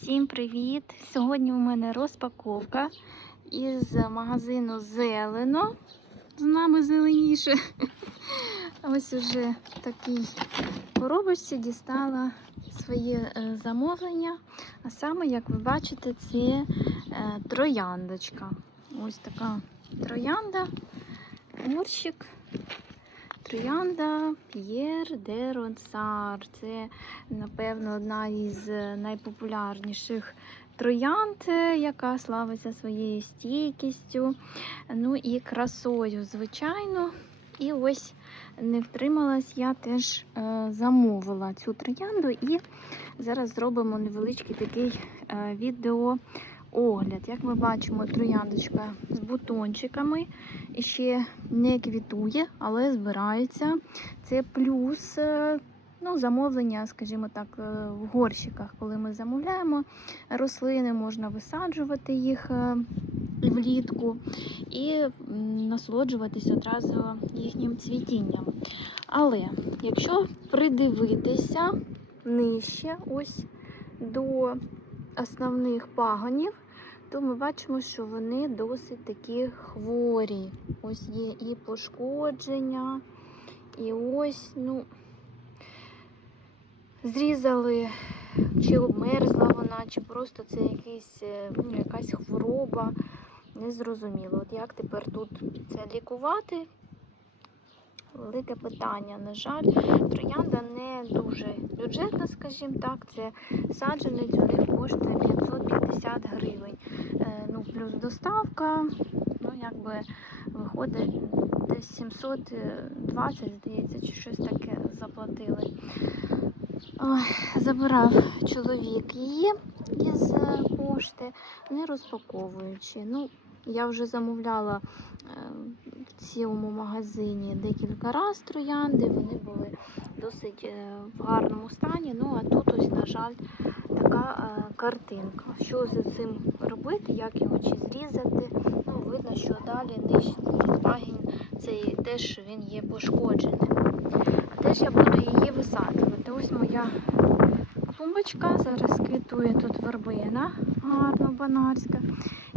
Всім привіт! Сьогодні у мене розпаковка із магазину Зелено. З нами зеленіше. Ось уже в такій коробочці дістала своє е, замовлення. А саме, як ви бачите, це е, трояндочка. Ось така троянда, мурщик. Троянда П'єр де Ронсар. Це, напевно, одна із е, найпопулярніших троянд, е, яка славиться своєю стійкістю, ну і красою, звичайно. І ось не втрималась, я теж е, замовила цю троянду, і зараз зробимо невеличкий такий відео. Огляд, як ми бачимо, трояндочка з бутончиками і ще не квітує, але збирається. Це плюс е, ну, замовлення, скажімо так, е, в горщиках. Коли ми замовляємо рослини, можна висаджувати їх е, влітку і м, насолоджуватись одразу їхнім цвітінням. Але якщо придивитися нижче, ось до основних пагонів, то ми бачимо, що вони досить такі хворі. Ось є і пошкодження, і ось, ну, зрізали, чи обмерзла вона, чи просто це якийсь, е, ну, якась хвороба. Незрозуміло. От як тепер тут це лікувати? Велике питання. На жаль, троянда не дуже бюджетна, скажімо так. Це саджанець у коштує 550 гривень. Е, ну, плюс доставка, ну, якби виходить десь 720, здається, чи щось таке заплатили. Забирав чоловік її із е, пошти, не розпаковуючи. Ну, я вже замовляла е, в цьому магазині декілька разів троянди, вони були досить е, в гарному стані. Ну а тут ось, на жаль, така е, картинка. Що з цим робити, як його чи зрізати? Ну, видно, що далі нижче пагін цей теж він є пошкоджений. А теж я буду її висаджувати. Ось моя клумбочка. Зараз квітує тут вербина, гарно банарська.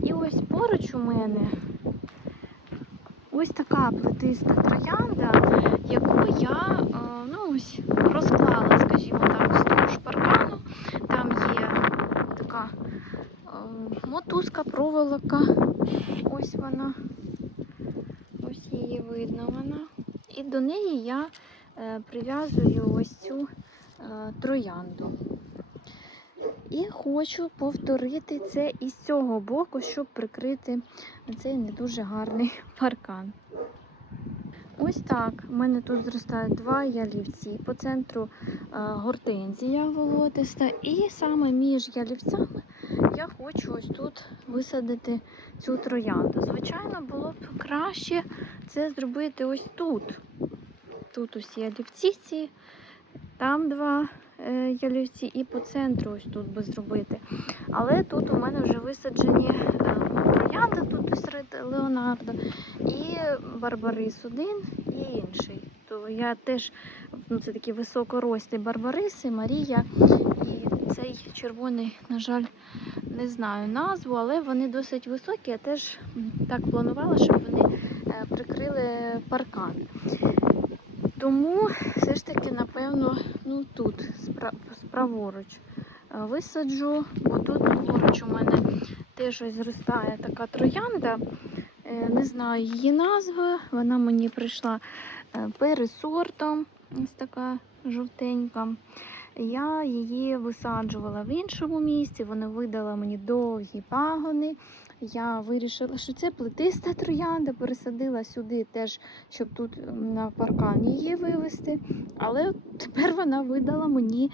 І ось поруч у мене ось така плетиста троянда, яку я е, ось, розклала, скажімо так, вздовж паркану. Там є така е, мотузка, проволока. Ось вона. Ось її видно вона. І до неї я е, прив'язую ось цю е, троянду. І хочу повторити це із цього боку, щоб прикрити цей не дуже гарний паркан. Ось так. У мене тут зростають два ялівці. По центру е, гортензія волотиста. І саме між ялівцями я хочу ось тут висадити цю троянду. Звичайно, було б краще це зробити ось тут. Тут ось ялівці ці, там два ялівці і по центру ось тут би зробити. Але тут у мене вже висаджені е, троянди, тут серед Леонардо, і Барбарис один, і інший. То я теж, ну це такі високорослі Барбариси, Марія. І цей червоний, на жаль, не знаю назву, але вони досить високі. Я теж так планувала, щоб вони е, прикрили паркан. Тому все ж таки, тут спра- праворуч е, висаджу, бо тут поруч у мене теж ось зростає така троянда. Е, Не знаю її назви. Вона мені прийшла е, пересортом, ось така жовтенька. Я її висаджувала в іншому місці, вона видала мені довгі пагони. Я вирішила, що це плетиста троянда, пересадила сюди теж, щоб тут на паркан її вивести. Але тепер вона видала мені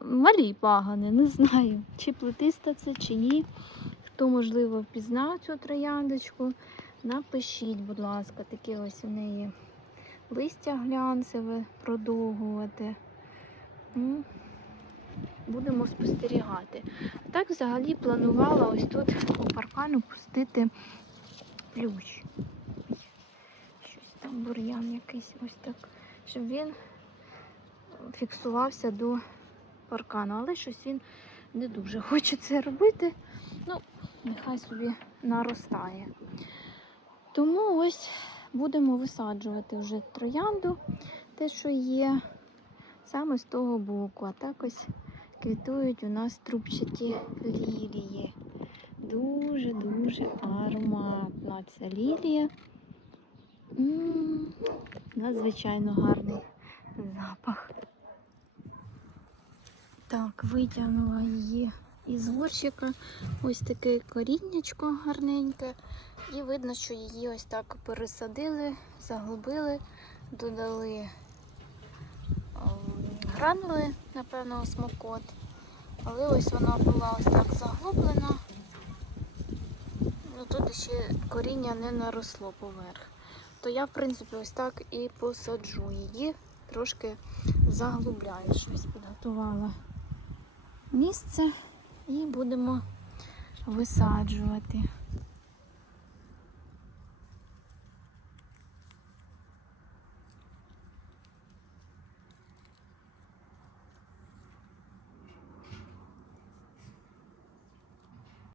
малі пагони. Не знаю, чи плетиста це, чи ні. Хто, можливо, впізнав цю трояндочку, напишіть, будь ласка, таке ось у неї листя глянцеве продовгувати. Будемо спостерігати. Так взагалі планувала ось тут по паркану пустити плющ. Щось там бур'ян якийсь ось так, щоб він фіксувався до паркану. Але щось він не дуже хочу це робити. Ну, нехай собі наростає. Тому ось будемо висаджувати вже троянду, те, що є, саме з того боку. А так ось квітують у нас трубчаті лілії. Дуже-дуже ароматна ця лілія. Надзвичайно гарний запах. Так, витягнула її із горщика. Ось таке коріннячко гарненьке. І видно, що її ось так пересадили, заглибили, додали ем, напевно, смокот. Але ось вона була ось так заглублена. Ну тут ще коріння не наросло поверх. То я, в принципі, ось так і посаджу її, трошки заглубляю щось, підготувала місце і будемо висаджувати.